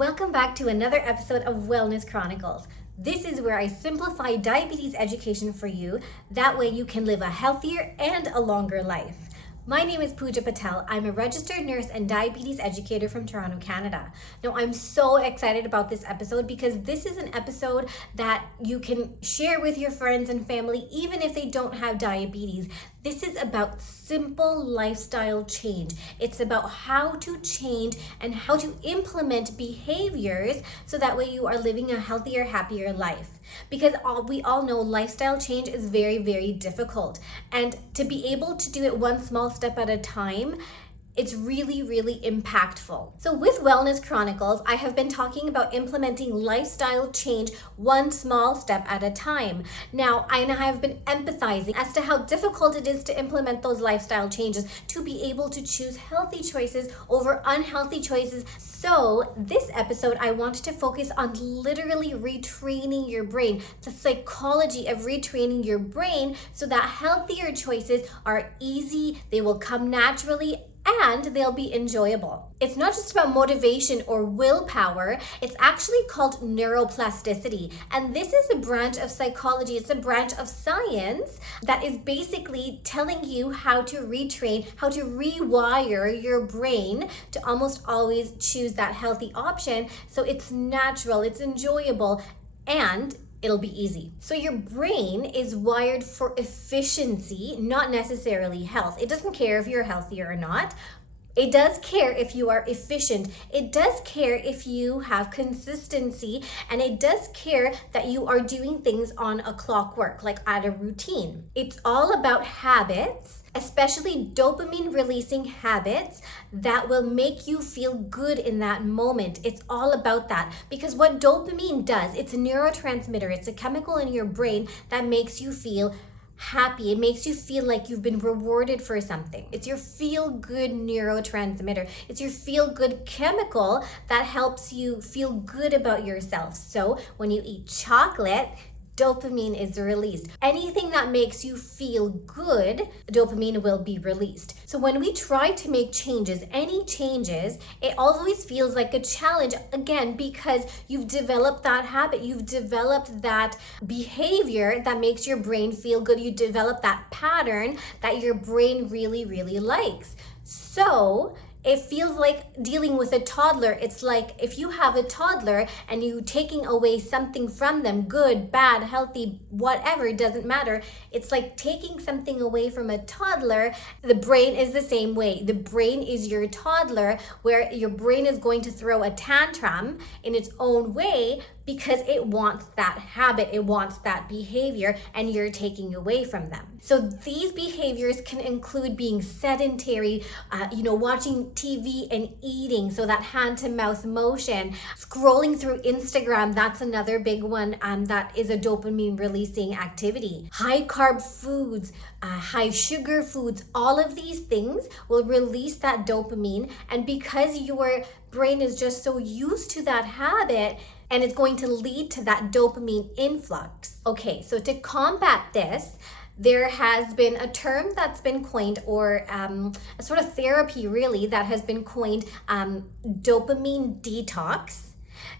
Welcome back to another episode of Wellness Chronicles. This is where I simplify diabetes education for you. That way you can live a healthier and a longer life. My name is Pooja Patel. I'm a registered nurse and diabetes educator from Toronto, Canada. Now, I'm so excited about this episode because this is an episode that you can share with your friends and family, even if they don't have diabetes. This is about simple lifestyle change. It's about how to change and how to implement behaviors so that way you are living a healthier, happier life. Because we all know lifestyle change is very, very difficult. And to be able to do it one small step at a time, it's really, really impactful. So with Wellness Chronicles, I have been talking about implementing lifestyle change one small step at a time. Now, I have been empathizing as to how difficult it is to implement those lifestyle changes, to be able to choose healthy choices over unhealthy choices. So this episode, I wanted to focus on literally retraining your brain, the psychology of retraining your brain so that healthier choices are easy, they will come naturally, and they'll be enjoyable. It's not just about motivation or willpower, it's actually called neuroplasticity. And this is a branch of psychology, it's a branch of science that is basically telling you how to retrain, how to rewire your brain to almost always choose that healthy option. So it's natural, it's enjoyable, and it'll be easy. So your brain is wired for efficiency, not necessarily health. It doesn't care if you're healthy or not. It does care if you are efficient. It does care if you have consistency, and it does care that you are doing things on a clockwork, like at a routine. It's all about habits, especially dopamine releasing habits that will make you feel good in that moment. It's all about that, because what dopamine does, it's a neurotransmitter. It's a chemical in your brain that makes you feel happy. It makes you feel like you've been rewarded for something. It's your feel-good neurotransmitter. It's your feel-good chemical that helps you feel good about yourself. So when you eat chocolate, dopamine is released. Anything that makes you feel good, dopamine will be released. So when we try to make changes, any changes, it always feels like a challenge, again, because you've developed that habit, you've developed that behavior that makes your brain feel good, you develop that pattern that your brain really, really likes. So it feels like dealing with a toddler. It's like if you have a toddler and you taking away something from them, good, bad, healthy, whatever, it doesn't matter. It's like taking something away from a toddler. The brain is the same way. The brain is your toddler, where your brain is going to throw a tantrum in its own way because it wants that habit, it wants that behavior, and you're taking away from them. So these behaviors can include being sedentary, watching TV and eating, so that hand-to-mouth motion, scrolling through Instagram, that's another big one that is a dopamine releasing activity. High carb foods, high sugar foods, all of these things will release that dopamine, and because your brain is just so used to that habit, and it's going to lead to that dopamine influx. Okay, so to combat this, there has been a term that's been coined, or a sort of therapy really that has been coined, dopamine detox.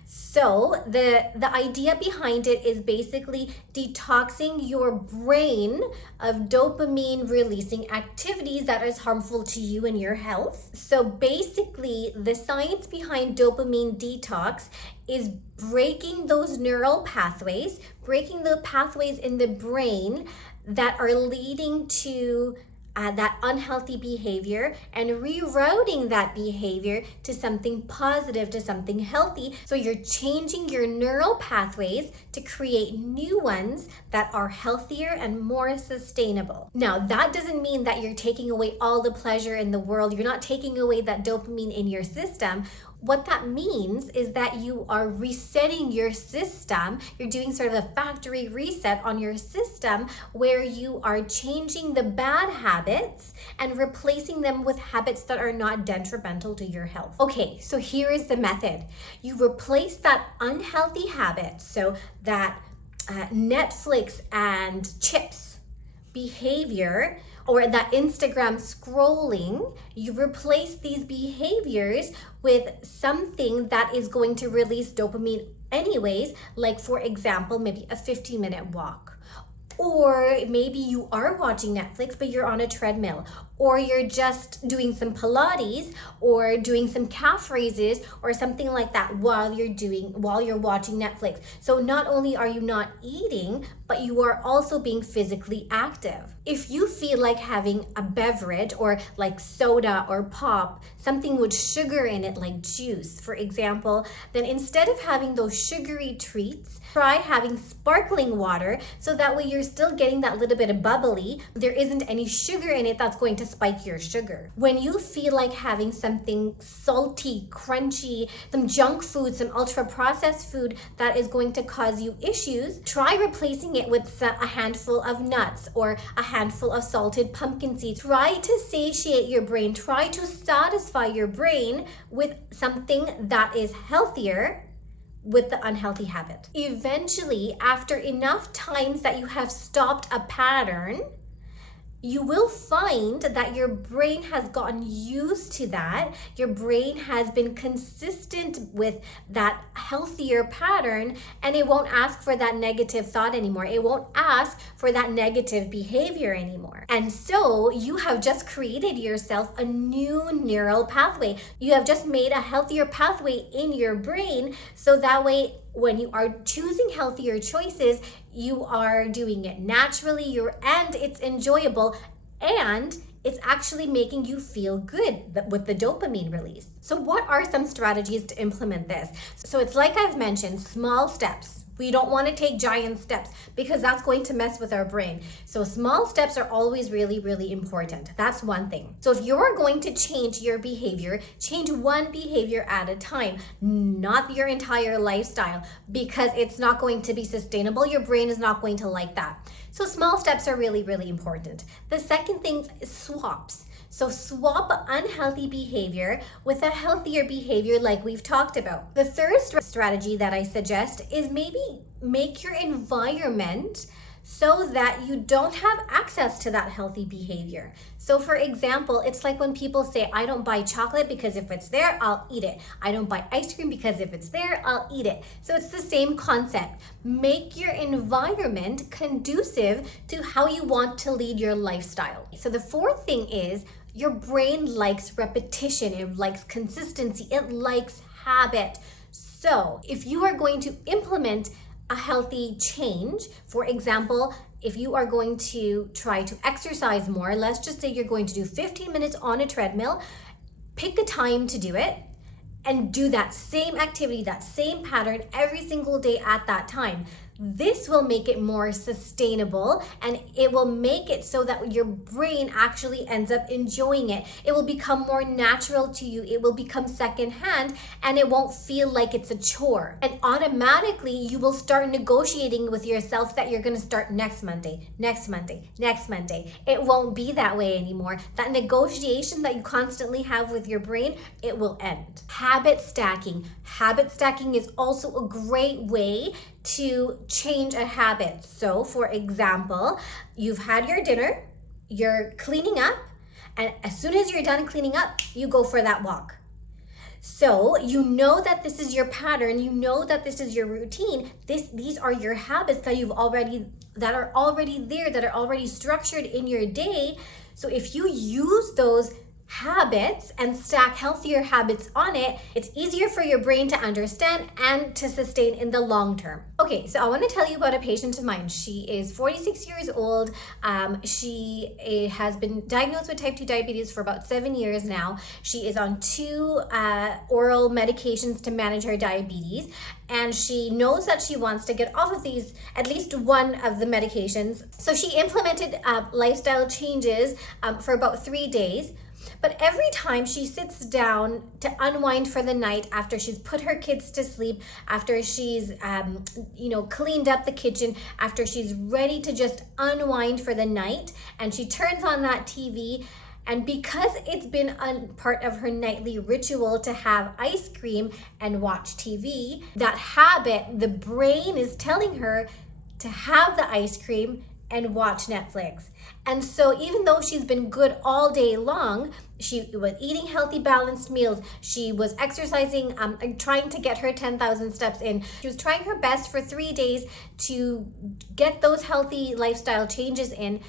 So the idea behind it is basically detoxing your brain of dopamine releasing activities that is harmful to you and your health. So basically the science behind dopamine detox is breaking those neural pathways, breaking the pathways in the brain that are leading to that unhealthy behavior, and rerouting that behavior to something positive, to something healthy. So you're changing your neural pathways to create new ones that are healthier and more sustainable. Now, that doesn't mean that you're taking away all the pleasure in the world. You're not taking away that dopamine in your system. What that means is that you are resetting your system. You're doing sort of a factory reset on your system, where you are changing the bad habits and replacing them with habits that are not detrimental to your health. Okay, so here is the method. You replace that unhealthy habit, so that Netflix and chips, behavior or that Instagram scrolling, you replace these behaviors with something that is going to release dopamine anyways, like for example, maybe a 15-minute walk. Or maybe you are watching Netflix, but you're on a treadmill, or you're just doing some Pilates or doing some calf raises or something like that while you're watching Netflix. So not only are you not eating, but you are also being physically active. If you feel like having a beverage or like soda or pop, something with sugar in it like juice, for example, then instead of having those sugary treats, try having sparkling water, so that way you're still getting that little bit of bubbly. There isn't any sugar in it that's going to spike your sugar. When you feel like having something salty, crunchy, some junk food, some ultra processed food that is going to cause you issues, try replacing it with a handful of nuts or a handful of salted pumpkin seeds. Try to satiate your brain. Try to satisfy your brain with something that is healthier with the unhealthy habit. Eventually, after enough times that you have stopped a pattern, you will find that your brain has gotten used to that. Your brain has been consistent with that healthier pattern, and it won't ask for that negative thought anymore. It won't ask for that negative behavior anymore. And so you have just created yourself a new neural pathway. You have just made a healthier pathway in your brain, so that way when you are choosing healthier choices, you are doing it naturally, and it's enjoyable, and it's actually making you feel good with the dopamine release. So what are some strategies to implement this? So it's like I've mentioned, small steps. We don't want to take giant steps because that's going to mess with our brain. So small steps are always really, really important. That's one thing. So if you're going to change your behavior, change one behavior at a time, not your entire lifestyle, because it's not going to be sustainable. Your brain is not going to like that. So small steps are really, really important. The second thing is swaps. So swap unhealthy behavior with a healthier behavior like we've talked about. The third strategy that I suggest is maybe make your environment so that you don't have access to that healthy behavior. So for example, it's like when people say, I don't buy chocolate because if it's there, I'll eat it. I don't buy ice cream because if it's there, I'll eat it. So it's the same concept. Make your environment conducive to how you want to lead your lifestyle. So the fourth thing is, your brain likes repetition, it likes consistency, it likes habit. So if you are going to implement a healthy change, for example, if you are going to try to exercise more, let's just say you're going to do 15 minutes on a treadmill, pick a time to do it and do that same activity, that same pattern every single day at that time. This will make it more sustainable, and it will make it so that your brain actually ends up enjoying it. It will become more natural to you. It will become secondhand, and it won't feel like it's a chore. And automatically, you will start negotiating with yourself that you're going to start next Monday, next Monday, next Monday. It won't be that way anymore. That negotiation that you constantly have with your brain, it will end. Habit stacking. Habit stacking is also a great way to change a habit. So for example, you've had your dinner, you're cleaning up, and as soon as you're done cleaning up, you go for that walk. So you know that this is your pattern, you know that this is your routine. These are your habits that are already structured in your day. So if you use those habits and stack healthier habits on it, it's easier for your brain to understand and to sustain in the long term. Okay, so I want to tell you about a patient of mine. She is 46 years old. She has been diagnosed with type 2 diabetes for about 7 years now. She is on 2 oral medications to manage her diabetes, and she knows that she wants to get off of these, at least one of the medications. So she implemented lifestyle changes for about 3 days. But every time she sits down to unwind for the night, after she's put her kids to sleep, after she's cleaned up the kitchen, after she's ready to just unwind for the night, and she turns on that TV, and because it's been a part of her nightly ritual to have ice cream and watch TV, that habit, the brain is telling her to have the ice cream and watch Netflix. And so even though she's been good all day long, she was eating healthy, balanced meals. She was exercising, trying to get her 10,000 steps in. She was trying her best for 3 days to get those healthy lifestyle changes in.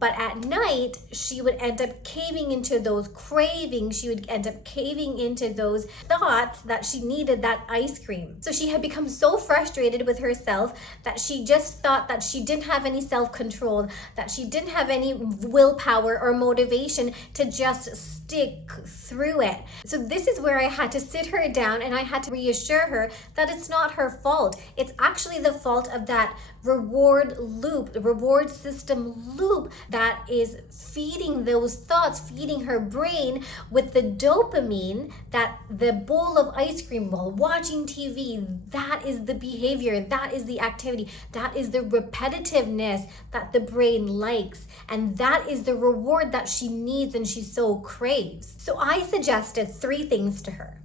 But at night, she would end up caving into those cravings. She would end up caving into those thoughts that she needed that ice cream. So she had become so frustrated with herself that she just thought that she didn't have any self-control, that she didn't have any willpower or motivation to just stick through it. So this is where I had to sit her down and I had to reassure her that it's not her fault. It's actually the fault of that reward loop, the reward system loop that is feeding those thoughts, feeding her brain with the dopamine, that the bowl of ice cream while watching TV, that is the behavior, that is the activity, that is the repetitiveness that the brain likes. And that is the reward that she needs and she so craves. So I suggested 3 things to her.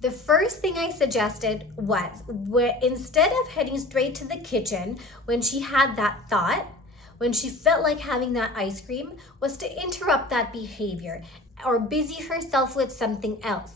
The first thing I suggested was, instead of heading straight to the kitchen when she had that thought, when she felt like having that ice cream, was to interrupt that behavior or busy herself with something else.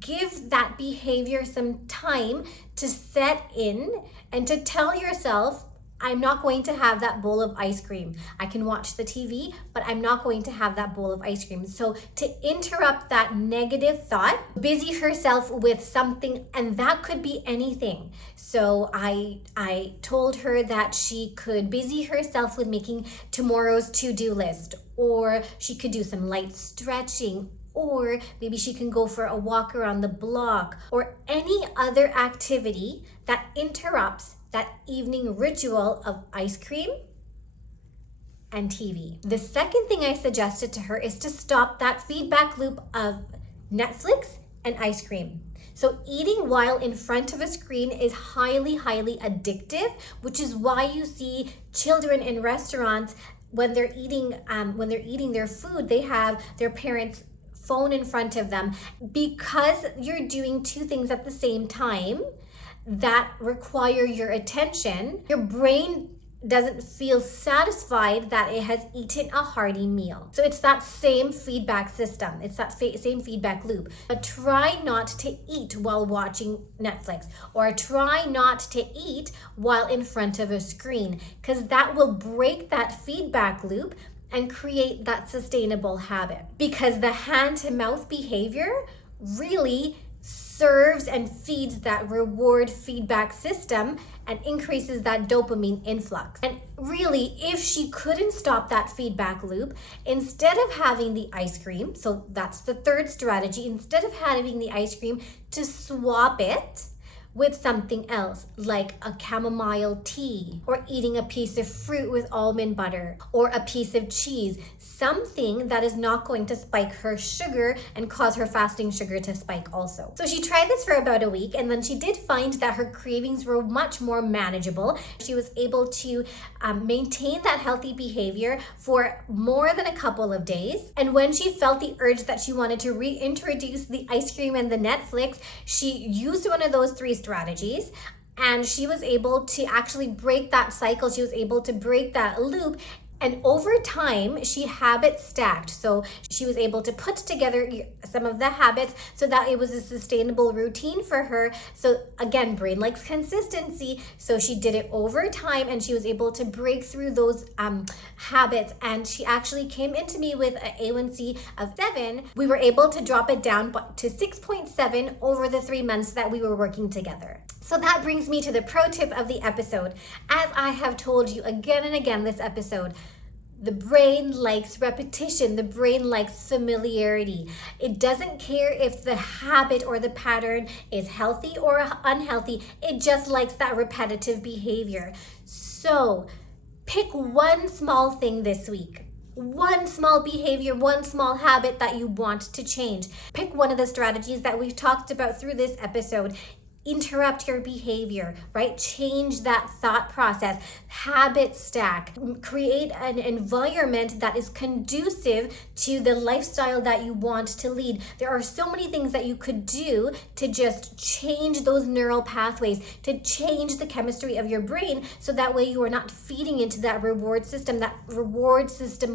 Give that behavior some time to set in and to tell yourself, I'm not going to have that bowl of ice cream. I can watch the TV, but I'm not going to have that bowl of ice cream. So to interrupt that negative thought, busy herself with something, and that could be anything. So I told her that she could busy herself with making tomorrow's to-do list, or she could do some light stretching, or maybe she can go for a walk around the block, or any other activity that interrupts that evening ritual of ice cream and TV. The second thing I suggested to her is to stop that feedback loop of Netflix and ice cream. So eating while in front of a screen is highly, highly addictive, which is why you see children in restaurants, when they're eating their food, they have their parents' phone in front of them, because you're doing 2 things at the same time that require your attention. Your brain doesn't feel satisfied that it has eaten a hearty meal. So it's that same feedback system. It's that same feedback loop. But try not to eat while watching Netflix, or try not to eat while in front of a screen, because that will break that feedback loop and create that sustainable habit. Because the hand-to-mouth behavior really serves and feeds that reward feedback system and increases that dopamine influx. And really, if she couldn't stop that feedback loop, instead of having the ice cream, so that's the third strategy, instead of having the ice cream, to swap it with something else, like a chamomile tea, or eating a piece of fruit with almond butter, or a piece of cheese, something that is not going to spike her sugar and cause her fasting sugar to spike also. So she tried this for about a week, and then she did find that her cravings were much more manageable. She was able to maintain that healthy behavior for more than a couple of days. And when she felt the urge that she wanted to reintroduce the ice cream and the Netflix, she used one of those 3 strategies, and she was able to actually break that cycle. She was able to break that loop. And over time, she habit stacked. So she was able to put together some of the habits so that it was a sustainable routine for her. So again, brain likes consistency. So she did it over time, and she was able to break through those habits. And she actually came into me with an A1C of 7. We were able to drop it down to 6.7 over the 3 months that we were working together. So that brings me to the pro tip of the episode. As I have told you again and again this episode, the brain likes repetition. The brain likes familiarity. It doesn't care if the habit or the pattern is healthy or unhealthy. It just likes that repetitive behavior. So pick one small thing this week. One small behavior, one small habit that you want to change. Pick one of the strategies that we've talked about through this episode. interrupt your behavior, right? Change that thought process, habit stack, create an environment that is conducive to the lifestyle that you want to lead. There are so many things that you could do to just change those neural pathways, to change the chemistry of your brain, so that way you are not feeding into that reward system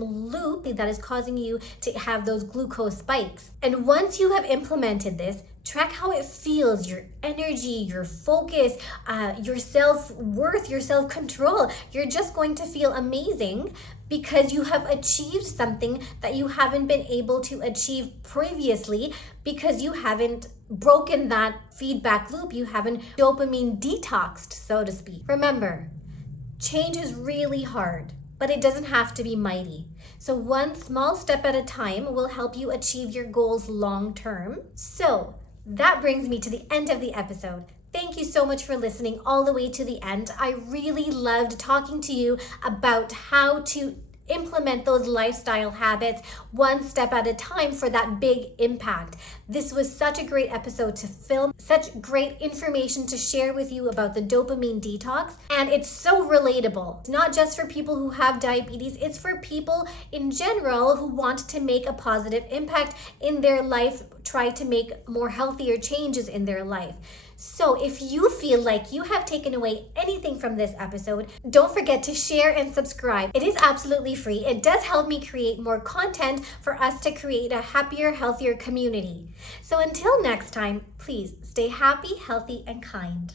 loop that is causing you to have those glucose spikes. And once you have implemented this, track how it feels, your energy, your focus, your self-worth, your self-control. You're just going to feel amazing because you have achieved something that you haven't been able to achieve previously, because you haven't broken that feedback loop. You haven't dopamine detoxed, so to speak. Remember, change is really hard, but it doesn't have to be mighty. So one small step at a time will help you achieve your goals long term. So that brings me to the end of the episode. Thank you so much for listening all the way to the end. I really loved talking to you about how to implement those lifestyle habits one step at a time for that big impact. This was such a great episode to film, such great information to share with you about the dopamine detox, and it's so relatable. It's not just for people who have diabetes, it's for people in general who want to make a positive impact in their life, try to make more healthier changes in their life. So if you feel like you have taken away anything from this episode, don't forget to share and subscribe. It is absolutely free. It does help me create more content for us to create a happier, healthier community. So until next time, please stay happy, healthy, and kind.